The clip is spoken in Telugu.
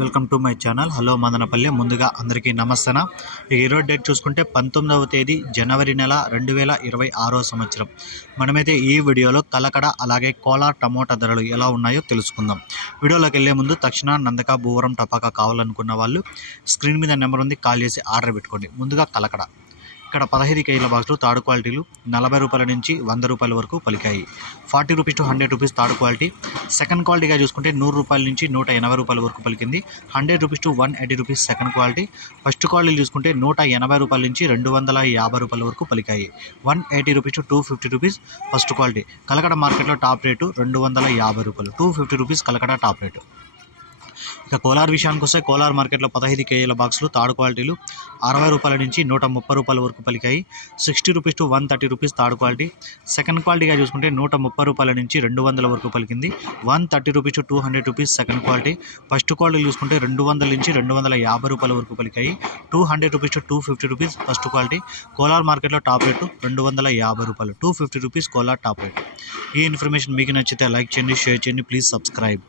Welcome to my channel. Hello Madanapalle. ముందుగా అందరికీ నమస్తన? ఈరోజు డేట్ చూసుకుంటే పంతొమ్మిదవ తేదీ జనవరి నెల రెండు వేల ఇరవై ఆరో సంవత్సరం. మనమైతే ఈ వీడియోలో కలకడ అలాగే కోలా టమోటా ధరలు ఎలా ఉన్నాయో తెలుసుకుందాం. వీడియోలోకి వెళ్ళే ముందు తక్షణ నందక భూవరం టపాకా కావాలనుకున్న వాళ్ళు స్క్రీన్ మీద నెంబర్ ఉంది కాల్ చేసి ఆర్డర్ పెట్టుకోండి. ముందుగా కలకడ. ఇక్కడ పదహైదు కేజీల బాక్సులు థర్డ్ క్వాలిటీలు నలభై రూపాయల నుంచి వంద రూపాయల వరకు పలికాయి. Forty rupees to hundred rupees third quality. Second క్వాలిటీగా చూసుకుంటే నూరు రూపాయల నుంచి నూట ఎనభై రూపాయల వరకు పలికింది. Hundred rupees to one eighty rupees second quality. First quality చూసుకుంటే నూట ఎనభై రూపాయల నుంచి రెండు వందల యాభై రూపాయల వరకు పలికాయి. One eighty rupees to two fifty rupees first quality. Kalakada మార్కెట్లో టాప్ రేటు రెండు వందల యాభై రూపాయలు. Two fifty rupees Kalakada top rate. ఇక కోలార్ విషయానికి వస్తే కోలార్ మార్కెట్లో పదహైదు కేజీల బాక్సులు థర్డ్ క్వాలిటీలు అరవై రూపాయల నుంచి నూట ముప్పై రూపాయల వరకు పలికాయి. Sixty rupees to one thirty rupees third quality. Second క్వాలిటీగా చూసుకుంటే నూట ముప్పై రూపాయల నుంచి రెండు వందల వరకు పలికింది. One thirty rupees to two hundred rupees second quality. First quality చూసుకుంటే రెండు వందల నుంచి రెండు వందల యాభై రూపాయల వరకు పలికాయి. Two hundred rupees to two fifty rupees first quality. Kolar మార్కెట్లో టాప్ రేటు రెండు వందల యాభై రూపాయలు. Two fifty rupees Kolar top rate. ఈ ఇన్ఫర్మేషన్ మీకు నచ్చితే లైక్ చేయండి షేర్ చేయండి ప్లీజ్ సబ్స్క్రైబ్.